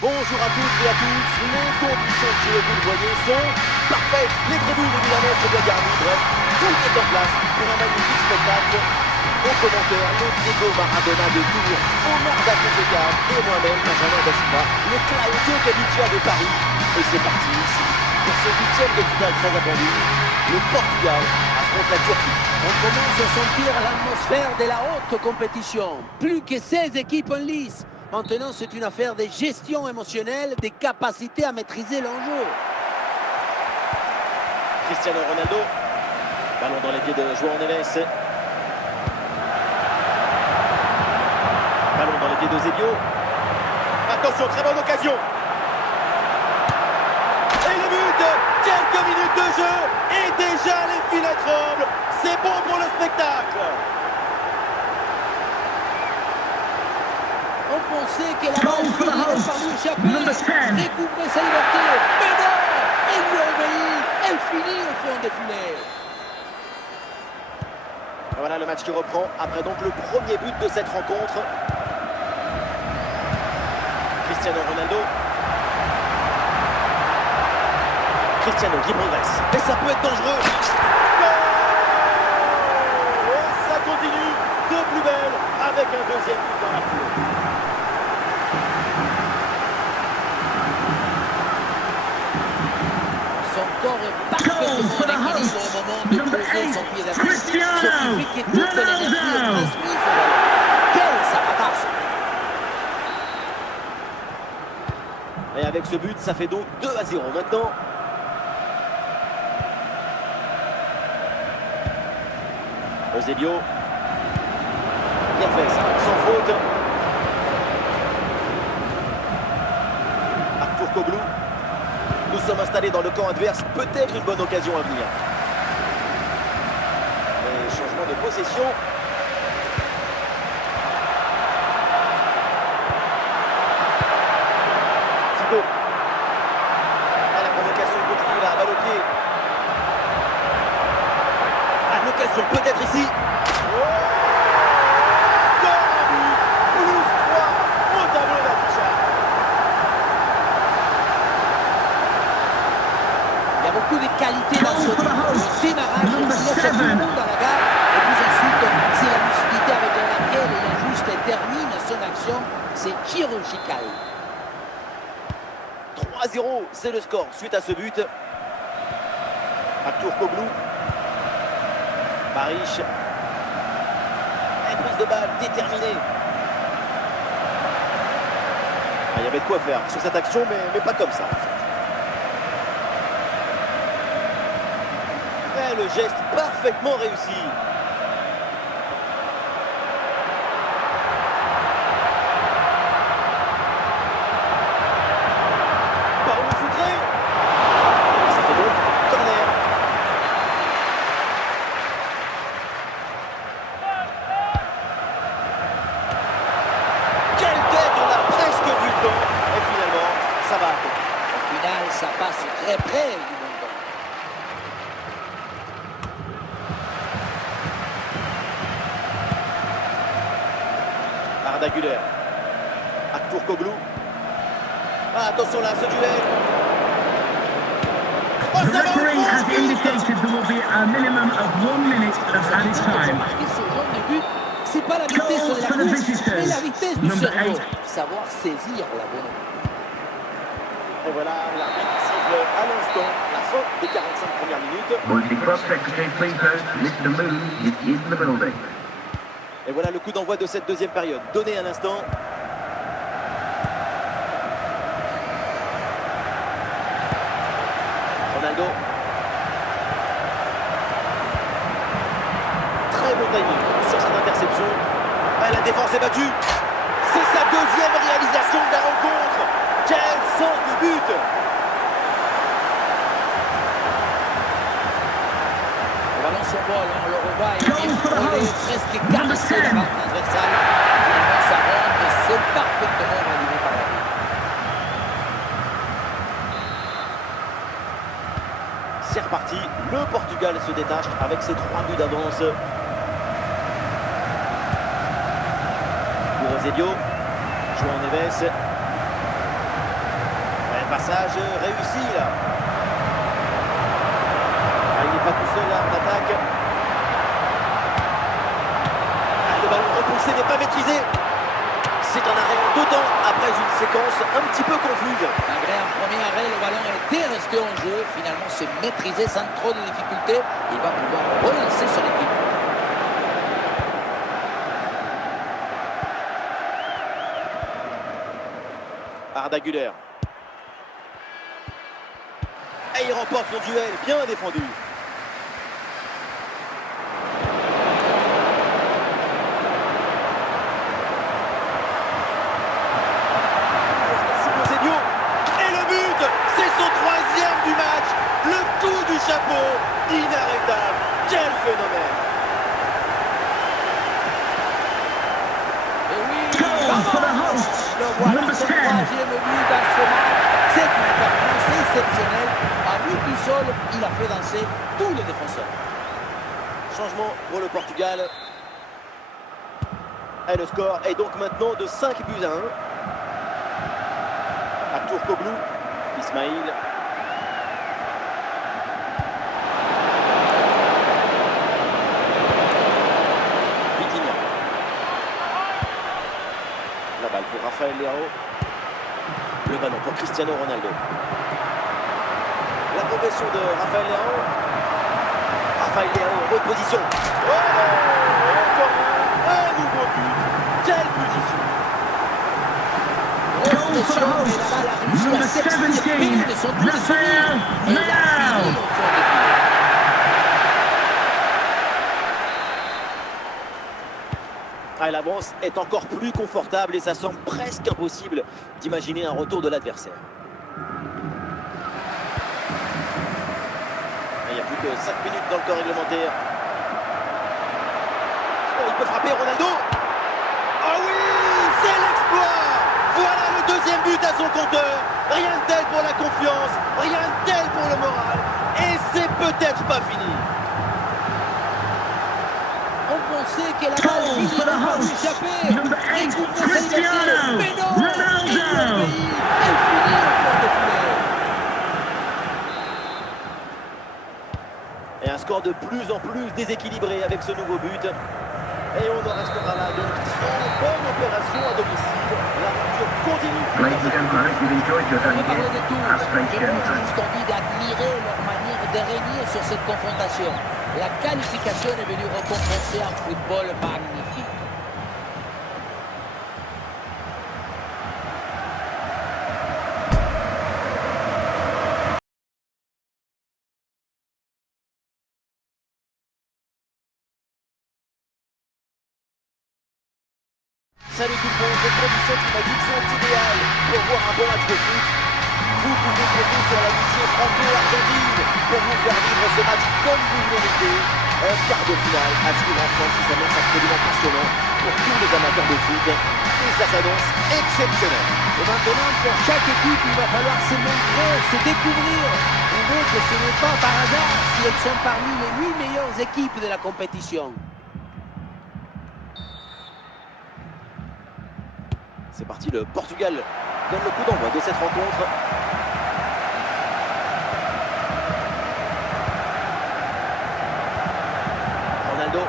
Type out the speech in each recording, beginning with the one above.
Bonjour à toutes et à tous, les conditions de jeu, vous le voyez, sont parfaites. Les tribunes évidemment sont bien garnies, bref, tout est en place pour un magnifique spectacle. Au commentaire, le Diego Maradona de Tours, Omar da Fonseca et moi-même, Benjamin da Silva, le Claudio Caniggia de Paris. Et c'est parti ici, pour ce huitième de finale très attendu, le Portugal affronte la Turquie. On commence à sentir l'atmosphère de la haute compétition. Plus que 16 équipes en lice. Maintenant, c'est une affaire de gestion émotionnelle, des capacités à maîtriser l'enjeu. Cristiano Ronaldo, ballon dans les pieds de João Neves. Ballon dans les pieds de Zebio. Attention, très bonne occasion. Et le but, quelques minutes de jeu et déjà les filets tremblent. C'est bon pour le spectacle. On pensait que la balle finirait par lui échapper, découvrir sa liberté. Mais non, elle lui obéit, elle finit au fond des filets. Voilà le match qui reprend après donc le premier but de cette rencontre. Cristiano Ronaldo. Cristiano qui progresse. Et ça peut être dangereux. Et ça continue de plus belle avec un deuxième but dans la foulée. Son corps est parfaitement en équilibre au moment de poser son pied d'appui. Ce qui fait que toute l'énergie est transmise au ballon. Quel sabotage! Et avec ce but, ça fait donc 2-0 maintenant. Eusebio. Bien fait ça, sans faute. Arthur Koglu. Nous sommes installés dans le camp adverse. Peut-être une bonne occasion à venir. Et changement de possession. Thibaut. Ah, la provocation continue là, balle au pied. Ah, l'occasion peut-être ici. Oh, plus 3 au tableau d'affichage. Il y a beaucoup de qualité dans ce démarrage, il laisse tout le monde dans la gare. Et puis ensuite, c'est la lucidité avec laquelle il ajuste et termine son action. C'est chirurgical. 3-0, c'est le score suite à ce but. Arthur Koglu. Barish. Et prise de balle déterminée. Ah, il y avait de quoi faire sur cette action, mais pas comme ça. Et le geste parfaitement réussi. Ballon filtré. Ça fait donc corner. Quelle tête, on a presque vu le temps. Et finalement, ça va à côté. Au final, ça passe très près du bon temps. Arda Güler. Arthur Koglu. Ah, attention là, ce duel. Oh, The ça va au referee fond, has but. indicated there will be a minimum of 1 minute of added time. Marquer ce genre de but, c'est pas la vitesse Goal de la for the course, visitors. mais la vitesse du Number cerveau. 8. Savoir saisir la bonne. Et voilà, l'arbitre siffle à l'instant la fin des 45 premières minutes. Multi-Cross Secretary, please note, Mr. Moon is in the building. Et voilà le coup d'envoi de cette deuxième période. Donné à l'instant. Ronaldo. Très bon timing sur cette interception. Ah, la défense est battue. C'est sa deuxième réalisation de la rencontre. Quel sens du but! Le ballon s'envole, on le revoit, il Goal est for the frôlé, host. presque Number caressé la 10. barre transversale. Finalement, ça rentre et c'est parfaitement validé par l'arbitre. C'est reparti. Le Portugal se détache avec ses 3 buts d'avance. Pour Eusebio. João Neves. passage réussi là. Ah, il n'est pas tout seul là en attaque. Ah, le ballon repoussé n'est pas maîtrisé. C'est un arrêt en 2 temps après une séquence un petit peu confuse. Malgré un premier arrêt, le ballon était resté en jeu. Finalement, c'est maîtrisé sans trop de difficultés. Il va pouvoir relancer son équipe. Arda Güler. Et il remporte son duel, bien défendu. Et le but, c'est son 3e du match. Le coup du chapeau, inarrêtable. Quel phénomène. Et oui, Goal for the hosts. le voilà, Number son 10. 3e but dans ce match. C'est une performance exceptionnelle. À lui tout seul, il a fait danser tous les défenseurs. Changement pour le Portugal. Et le score est donc maintenant de 5-1. Artur Koglu, Ismail. Vitinha. La balle pour Rafael Leao. Le ballon pour Cristiano Ronaldo. La progression de Rafael Leao. Rafael Leao en bonne position. Oh, encore un nouveau but. Quelle punition. Grosse pression, mais la balle a réussi à s'extirper de son tour de souris. Et il a fini au fond de filet. Ah, l'avance est encore plus confortable et ça semble presque impossible d'imaginer un retour de l'adversaire. Il n'y a plus que 5 minutes dans le temps réglementaire. Oh, il peut frapper Ronaldo. Ah oui, c'est l'exploit. Voilà le 2e but à son compteur. Rien de tel pour la confiance, rien de tel pour le moral. Et c'est peut-être pas fini. On pensait que la balle Goal for the finirait par lui hosts. échapper. Number 8, Il coupe sa liberté. Cristiano Mais non, il Ronaldo. obéit. Elle finit au fond de filet. Et un score de plus en plus déséquilibré avec ce nouveau but. Et on en restera là. Donc très bonne opération à domicile. L'aventure continue. Ladies and gentlemen, if you've enjoyed your On day va parler here, de tout. as Mais mentioned, moi, j'ai juste envie d'admirer leur manière de régner sur cette confrontation. La qualification est venue récompenser un football magnifique. Salut tout le monde, les conditions climatiques sont idéales pour voir un bon match de foot. Vous pouvez compter sur l'amitié franco-argentine pour vous faire vivre ce match comme vous le méritez. Un quart de finale à suivre ensemble qui s'annonce absolument passionnant pour tous les amateurs de foot. Et ça s'annonce exceptionnel. Et maintenant, pour chaque équipe, il va falloir se montrer, se découvrir. On voit que ce n'est pas par hasard si elles sont parmi les 8 meilleures équipes de la compétition. C'est parti, le Portugal donne le coup d'envoi de cette rencontre. Ronaldo.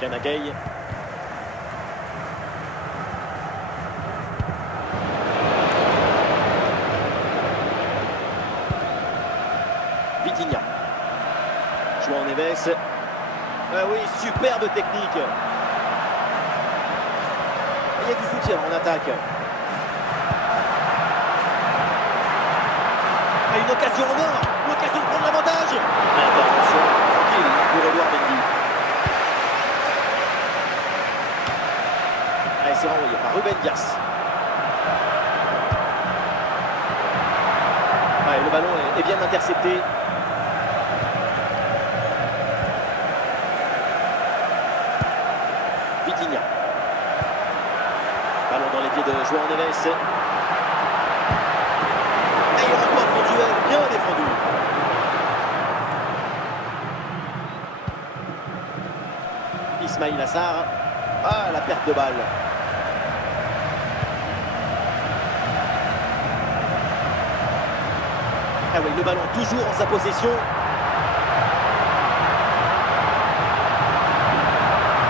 Ganagay. Vitinha. João Neves. Ah oui, superbe technique. Il y a du soutien en attaque. Ah, une occasion en or, l'occasion de prendre l'avantage. Intervention tranquille pour Edouard Mendy. Allez, c'est renvoyé par Ruben Dias. Ouais, le ballon est bien intercepté. Vitinha. Ballon dans les pieds de João Neves. Et il remporte son duel, bien défendu. Ismail Assar. Ah, la perte de balle. Ah oui, le ballon toujours en sa possession.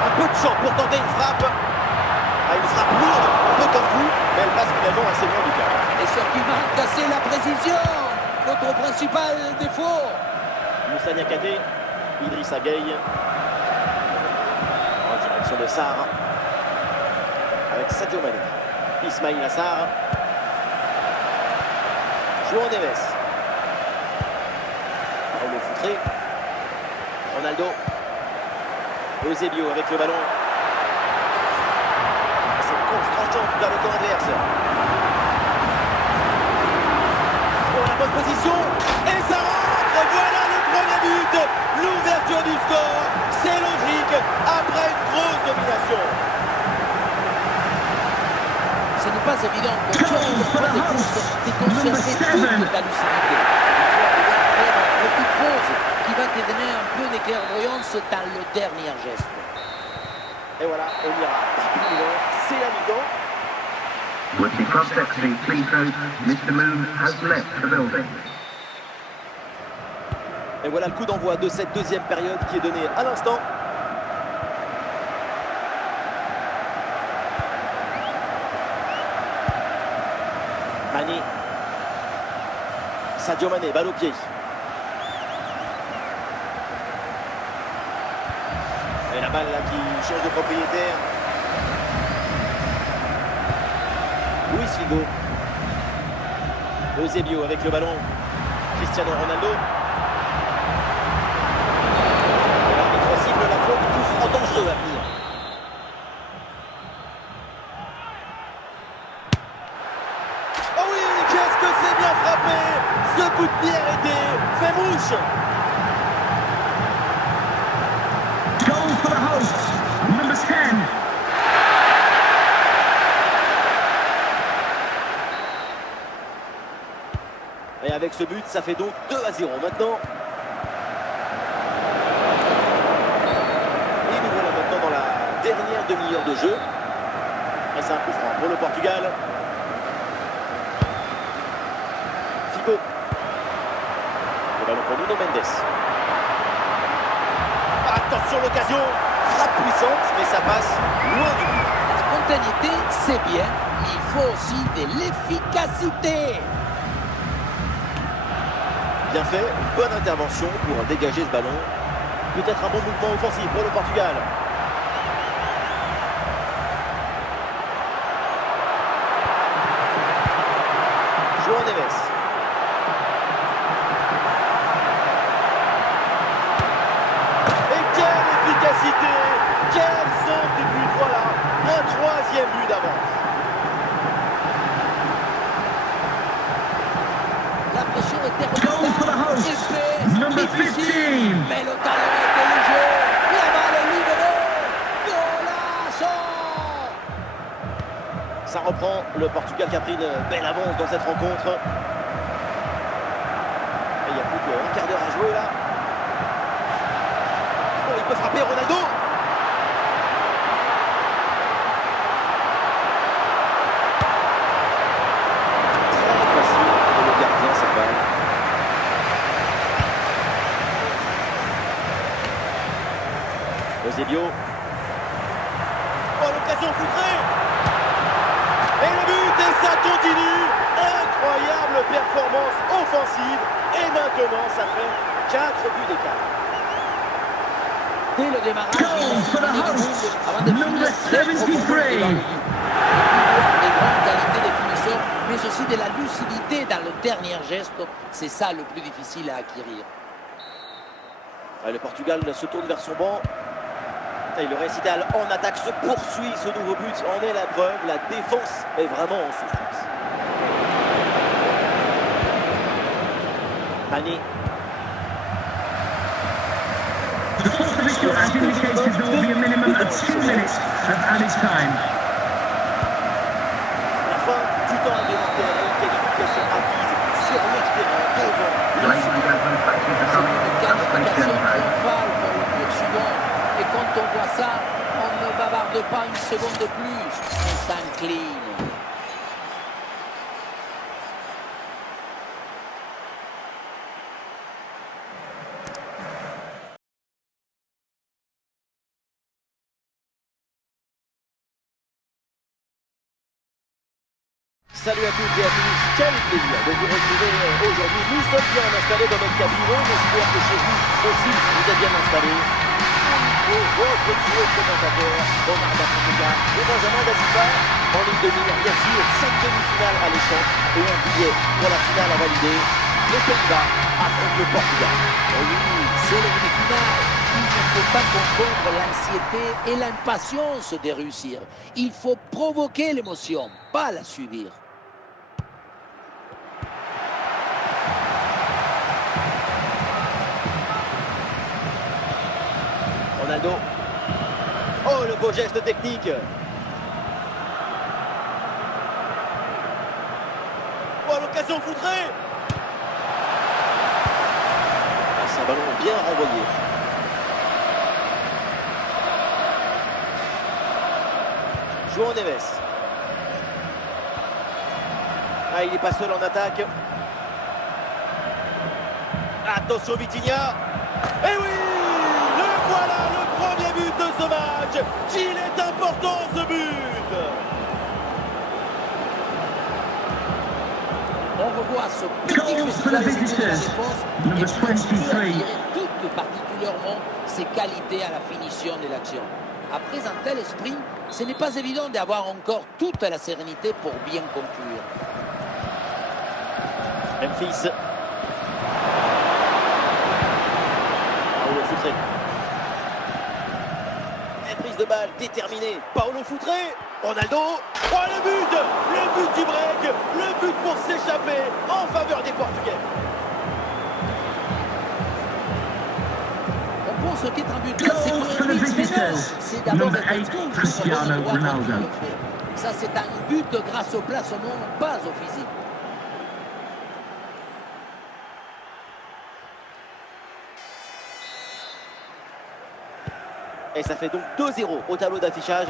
Un peu de champ pour tenter une frappe. Ah, une frappe lourde, un peu comme vous, mais elle passe finalement assez loin du cadre. Et ce qui manque, c'est la précision. Notre principal défaut. Moussa Niakhaté, Idrissa Gueye. En direction de Sarr. Avec Sadio Mané. Ismaïla Sarr. João Neves. Paulo Foutré. Ronaldo. Eusebio avec le ballon. Cette course tranchante vers le camp adverse. Pour la bonne position. Et ça rentre. Voilà le premier but. L'ouverture du score. C'est logique. Après une grosse domination. Ce n'est pas évident que tu as des courses de conserver toute ta lucidité. Il faut faire une petite pause qui va te donner un peu de clairvoyance dans le dernier geste. Et voilà, on ira pas plus loin. C'est la mi-temps. With the prospect of a free throw, Mr. Moon has left the building. Et voilà le coup d'envoi de cette deuxième période qui est donné à l'instant. Mané. Sadio Mané, balle au pied. Et la balle là qui change de propriétaire. Luis Figo. Eusebio avec le ballon. Cristiano Ronaldo. L'arbitre siffle la faute, coup franc dangereux à venir. Oh oui, qu'est-ce que c'est bien frappé! Ce coup de pied arrêté fait mouche! Goal for the hosts, number 10. Et avec ce but, ça fait donc 2-0 maintenant. Et nous voilà maintenant dans la dernière demi-heure de jeu. Et c'est un coup franc pour le Portugal. Figo. Le ballon pour Nuno Mendes. Attention l'occasion. Frappe puissante, mais ça passe loin du but. La spontanéité, c'est bien, mais il faut aussi de l'efficacité. Bien fait, une bonne intervention pour dégager ce ballon. Peut-être un bon mouvement offensif pour le Portugal. João Neves. Et quelle efficacité! Quel sens du but! Voilà, un troisième but d'avance. La pression était Goal for the hosts, number 15. mais le talent était le jeu. La balle est libérée. Golasso! Ça reprend le Portugal qui a pris une belle avance dans cette rencontre. Et il n'y a plus qu'un quart d'heure à jouer là. Oh, il peut frapper Ronaldo. Très facile pour le gardien cette balle. Eusebio. Oh, l'occasion Foutré. Et le but, et ça continue. Incroyable performance offensive. Et maintenant, ça fait 4 buts d'écart. Dès le démarrage, Goal for the hosts, avant de number finir très profondément 73. dans le but. Des grandes qualités de finisseur, mais aussi de la lucidité dans le dernier geste. C'est ça le plus difficile à acquérir. Ah, le Portugal se tourne vers son banc. Et le récital en attaque se poursuit. Ce nouveau but en est la preuve. La défense est vraiment en souffrance. Mané. The fourth official has indicated there will be a minimum of 2 minutes of added time. La fin du temps réglementaire et une qualification acquise sur le terrain devant. Ladies and gentlemen, thank you for C'est coming. une qualification Celebration time. triomphale pour le poursuivant. Et quand on voit ça, on ne bavarde pas une seconde de plus. On s'incline. Salut à toutes et à tous, quel plaisir de vous retrouver aujourd'hui. Nous sommes bien installés dans notre cabine, on espère que chez vous aussi vous êtes bien installés. Au micro, votre duo commentateur, Bernard Fonseca et Benjamin Da Silva. En ligne de mire, bien sûr, 7 demi-finales alléchantes et un billet pour la finale à valider. Les Pays-Bas affrontent le Portugal. Et oui, c'est le demi-finale. Il ne faut pas confondre l'anxiété et l'impatience de réussir. Il faut provoquer l'émotion, pas la subir. Ronaldo. Oh, le beau geste technique. Oh, l'occasion foutrée. C'est un ballon bien renvoyé. João Neves. Ah, il n'est pas seul en attaque. Attention Vitinha. Et oui, le voilà, le premier but de ce match. Il est important ce but. On revoit ce petit festival de la défense et qui peut attirer tout particulièrement ses qualités à la finition de l'action. Après un tel sprint, ce n'est pas évident d'avoir encore toute la sérénité pour bien conclure. Memphis. Paolo Foutré. Prise de balle déterminée. Paolo Foutré. Ronaldo. Oh, le but du break, le but pour s'échapper en faveur des Portugais. On pense qu'être un buteur, c'est pas un but, mais non, c'est d'abord être tout Cristiano Ronaldo. Ça, c'est un but grâce au placement, pas au physique. Et ça fait donc 2-0 au tableau d'affichage.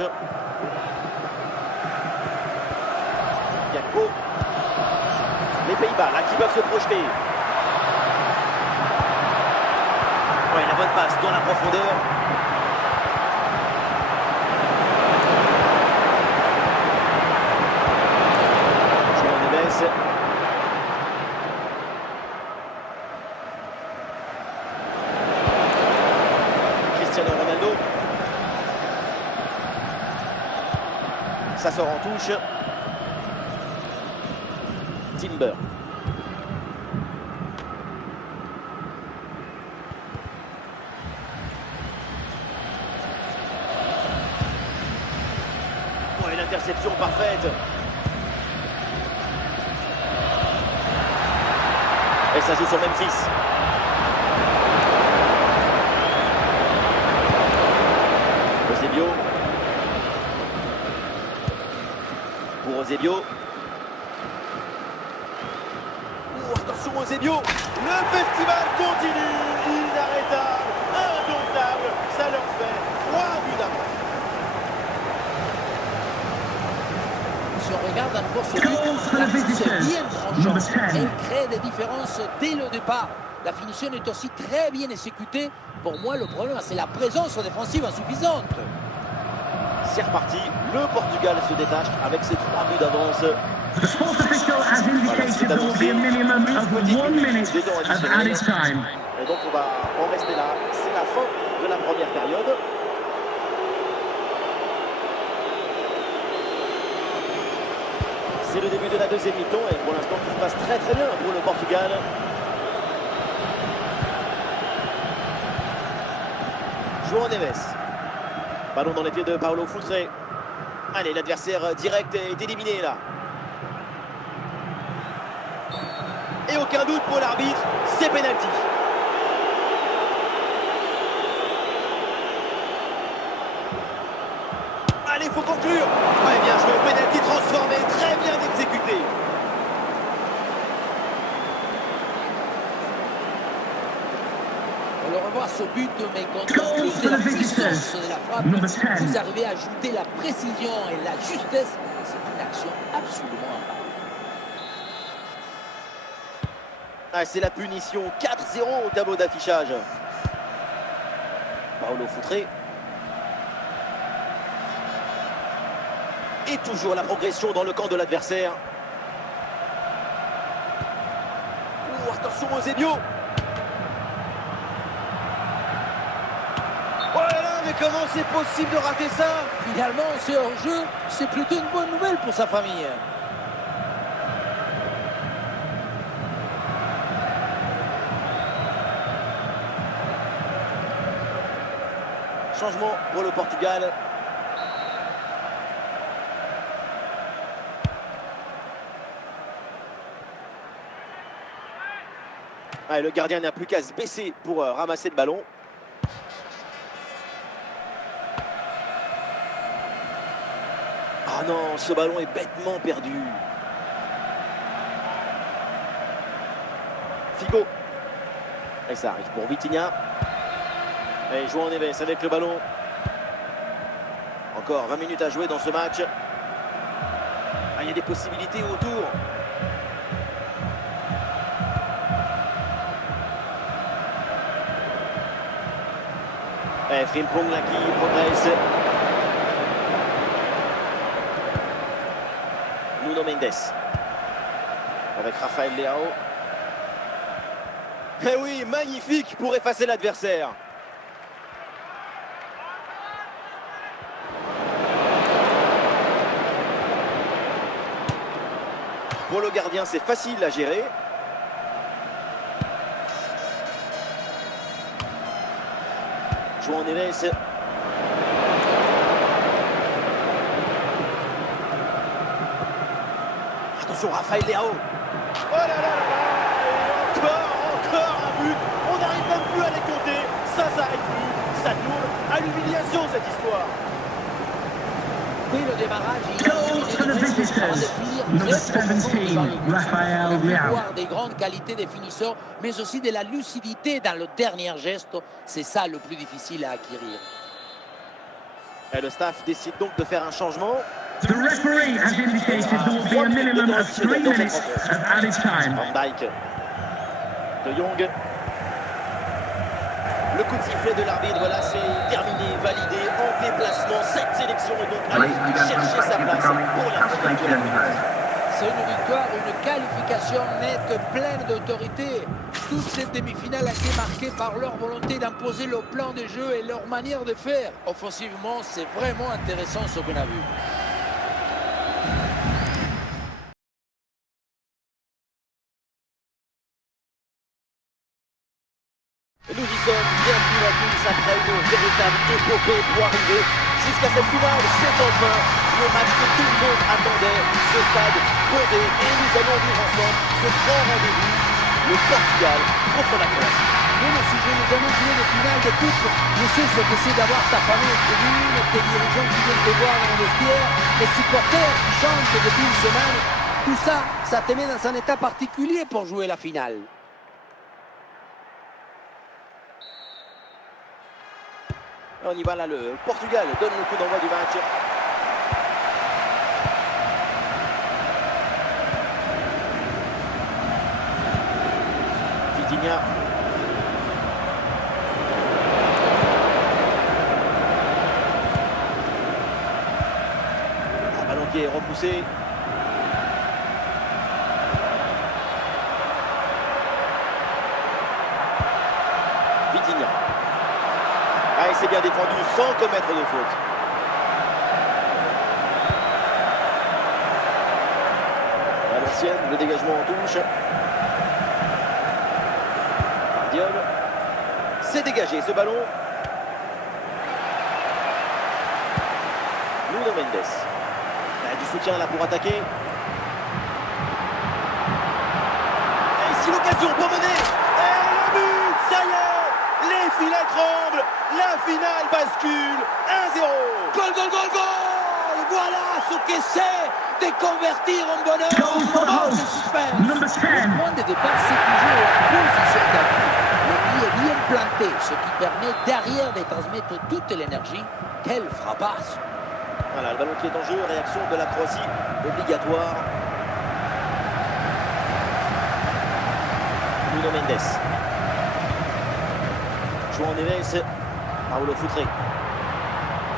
Gakpo. Les Pays-Bas, là, qui peuvent se projeter. Ouais, la bonne passe dans la profondeur. João Neves. Cristiano Ronaldo. Ça sort en touche. Timber. Oh, et l'interception parfaite. Et ça joue sur Memphis. Eusebio. Pour Eusebio. Attention Eusebio, le festival continue, inarrêtable, indomptable, ça leur fait 3 buts d'avance. Si on regarde encore ce but, la touche est bien tranchante. Elle crée des différences dès le départ. La finition est aussi très bien exécutée. Pour moi, le problème, c'est la présence défensive insuffisante. C'est reparti, le Portugal se détache avec ses 3 buts d'avance. The sports official has indicated there will be a minimum of 1 minute of added time. Et donc on va en rester là. C'est la fin de la première période. C'est le début de la deuxième mi-temps et pour l'instant tout se passe très très bien pour le Portugal. João Neves. Ballon dans les pieds de Paolo Foutré. Allez, l'adversaire direct est éliminé là. Et aucun doute pour l'arbitre, c'est pénalty. Allez, il faut conclure. Ouais, bien joué, pénalty transformé, très bien exécuté. On le revoit ce but, mais quand en plus de la puissance de la frappe, vous arrivez à ajouter la précision et la justesse. C'est une action absolument à part. Ah, c'est la punition, 4-0 au tableau d'affichage. Paolo Foutré. Et toujours la progression dans le camp de l'adversaire. Oh, attention Eusebio. Oh là là, mais comment c'est possible de rater ça? Finalement, c'est hors-jeu, c'est plutôt une bonne nouvelle pour sa famille. Changement pour le Portugal. Ah, le gardien n'a plus qu'à se baisser pour ramasser le ballon. Ah non, ce ballon est bêtement perdu. Figo. Et ça arrive pour Vitinha. Et João Neves avec le ballon. Encore 20 minutes à jouer dans ce match. Ah, il y a des possibilités autour. Et Frimpong là qui progresse. Nuno Mendes. Avec Rafael Leao. Eh oui, magnifique pour effacer l'adversaire. Pour le gardien, c'est facile à gérer. João Neves. Attention, Rafael Leao. Oh là là là là. Encore un but. On n'arrive même plus à les compter. Ça s'arrête plus. Ça tourne à l'humiliation cette histoire. Dès le démarrage, il Goal for the visitors. Number 17, Rafael Leao. avoir des grandes qualités des finisseurs, mais aussi de la lucidité dans le dernier geste. C'est ça le plus difficile à acquérir. Et le staff décide donc de faire un changement. The referee has indicated there will be a minimum of 3 minutes of added time. Van Dijk. De Jong. Le coup de sifflet de l'arbitre, voilà, c'est terminé, validé, en déplacement. Cette sélection est donc allée chercher sa place pour la finale de la finale. C'est une victoire, une qualification nette, pleine d'autorité. Toute cette demi-finale a été marquée par leur volonté d'imposer le plan de jeu et leur manière de faire. Offensivement, c'est vraiment intéressant ce qu'on a vu. Et nous y sommes, bienvenue à tous après une véritable épopée pour arriver jusqu'à cette finale. C'est enfin le match que tout le monde attendait, ce stade bondé, et nous allons vivre ensemble ce grand rendez-vous, le Portugal contre la Croatie. Même si je n'ai jamais joué de finale de coupe, je sais ce que c'est d'avoir ta famille en tribune, tes dirigeants qui viennent te voir dans le vestiaire, les supporters qui chantent depuis une semaine. Tout ça, ça te met dans un état particulier pour jouer la finale. On y va là, le Portugal donne le coup d'envoi du match. Vitinha. Un ballon qui est repoussé. Vitinha. Ah, il s'est bien défendu sans commettre de faute. À l'ancienne, le dégagement en touche. Diol. C'est dégagé ce ballon. Nuno Mendes. Il y a du soutien là pour attaquer. Et ici l'occasion pour mener. Et le but, ça y est, les filets tremblent. La finale bascule, 1-0. Gol, gol, gol, gol! Voilà ce que c'est de convertir en bonheur Goal en for the moment de hosts. suspense. Number Le 10. point de départ, c'est toujours la position d'appui. Le pied est bien planté, ce qui permet derrière de transmettre toute l'énergie. Quelle frappasse! Voilà, le ballon qui est en jeu, réaction de la Croatie, obligatoire. Nuno Mendes. João Neves. Paulo Futre.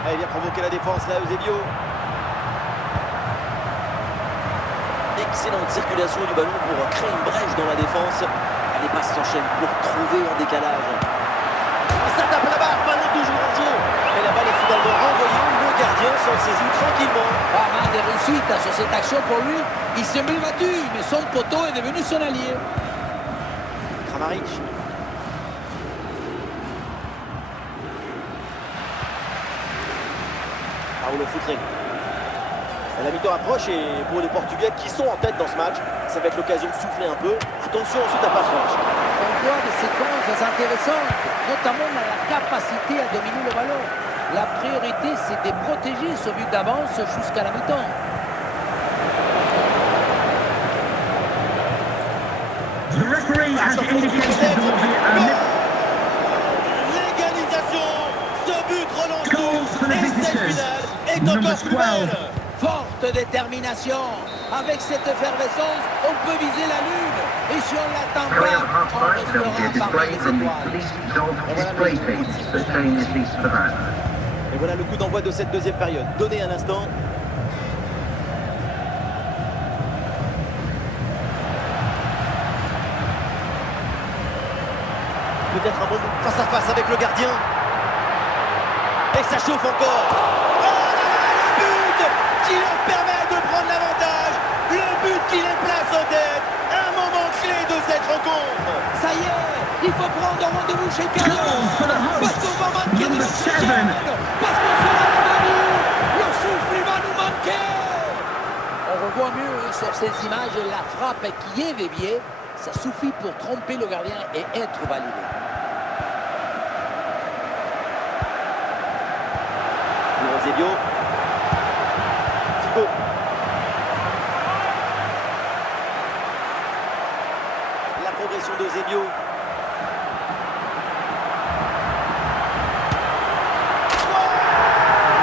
Ah, il vient provoquer la défense là, Eusebio. Et Excellente circulation du ballon pour créer une brèche dans la défense. Les passes s'enchaînent pour trouver un décalage. Et ça tape la barre, ballon toujours en jeu. Et la balle est finalement renvoyée. Le gardien s'en saisit tranquillement. Pas mal de réussite sur cette action pour lui. Il s'est mal battu, mais son poteau est devenu son allié. Kramaric. Paulo Futre. La mi-temps approche et pour les Portugais qui sont en tête dans ce match, ça va être l'occasion de souffler un peu. Attention ensuite à passe franche. On voit des séquences intéressantes, notamment dans la capacité à dominer le ballon. La priorité, c'est de protéger ce but d'avance jusqu'à la mi-temps. The referee has indicated there will be a L'égalisation. Ce but relance goal for the tout. Et cette visitors. finale est Number encore plus 12. belle. Forte détermination. Avec cette effervescence, on peut viser la lune. Et si on ne l'attend Coming pas, up on half-time, there will be a restera parmi display les from the étoiles. police dog display team, so stay in your seats for that. Et voilà le coup d'envoi de cette deuxième période. Donné un instant. Peut-être un bon face à face avec le gardien. Et ça chauffe encore. Oh là là, le but qui leur permet de prendre l'avantage. Le but qui les place en tête. Un moment clé de cette rencontre. Ça y est, il faut prendre rendez-vous chez Carlos. Parce qu'on va manquer de Number l'oxygène. 7. Parce qu'on sera revenu. Le souffle il va nous manquer. On revoit mieux sur ces images la frappe qui est déviée. Ça suffit pour tromper le gardien et être validé. Eusebio. Figo. La progression d'Eusebio.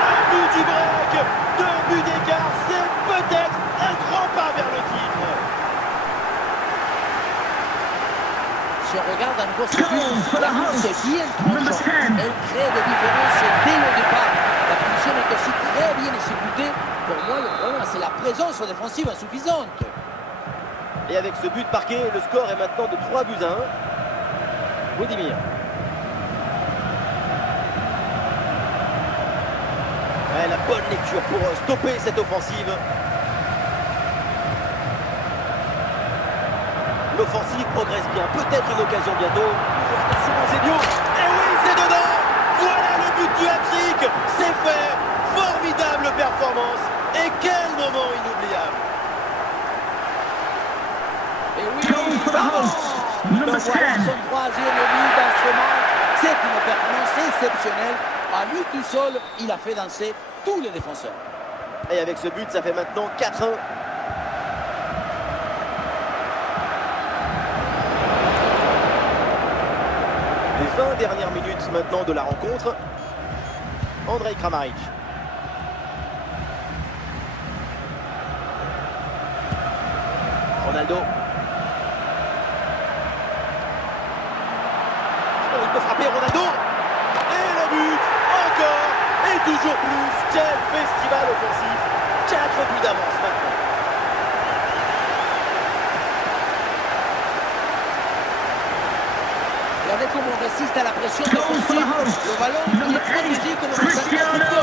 Un but du break. 2 buts d'écart. C'est peut-être un grand pas vers le titre. Si on regarde un nouveau ce but, la course est bien Number tranchante. 10. Elle crée des différences dès le départ. La finition est aussi très bien exécutée. Pour moi, le problème, c'est la présence défensive insuffisante. Et avec ce but marqué, le score est maintenant de 3 buts à 1. Budimir. Ouais, la bonne lecture pour stopper cette offensive. L'offensive progresse bien. Peut-être une occasion bientôt. Attention Eusebio. Et oui, c'est dedans. Voilà le but du hat-trick. C'est fait. Formidable performance. Et quel moment inoubliable. Et oui, Goal for the hosts. Number Donc voilà 10. son troisième but dans ce match. C'est une performance exceptionnelle. À lui tout seul, il a fait danser tous les défenseurs. Et avec ce but, ça fait maintenant 4-1. Les 20 dernières minutes maintenant de la rencontre. Andrej Kramaric. Ronaldo. Oh, il peut frapper Ronaldo. Et le but, encore, et toujours plus. Quel festival offensif. 4 buts d'avance maintenant. Regardez comment on résiste à la pression Goal for the défensive. hosts. Le ballon, il Number est protégé 8. comme un Cristiano Ronaldo.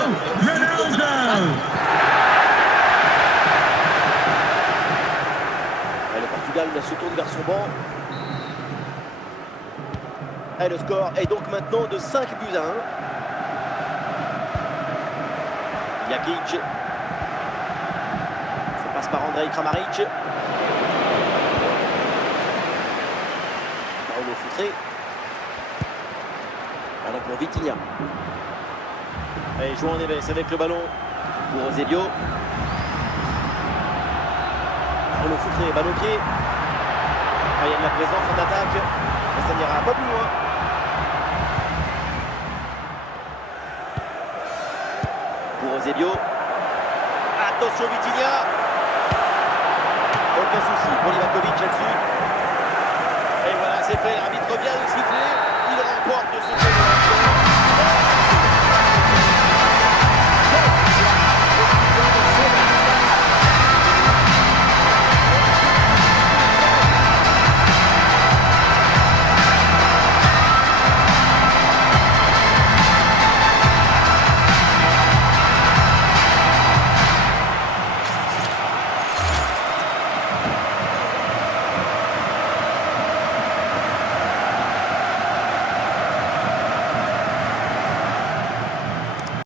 Et le Portugal se tourne vers son banc. Et le score est donc maintenant de 5 buts à 1. Jakic. Ça passe par Andrej Kramaric. Paulo Futre. Ballon pour Vitinha. Et João Neves avec le ballon pour Eusebio. Paulo Futre, ballon au pied. Ah, il y a de la présence en attaque. Mais ça n'ira pas plus loin. Pour Eusebio. Attention Vitinha. Aucun souci pour Livakovic là-dessus. Et voilà, c'est fait. L'arbitre vient de siffler. Il remporte ce jeu.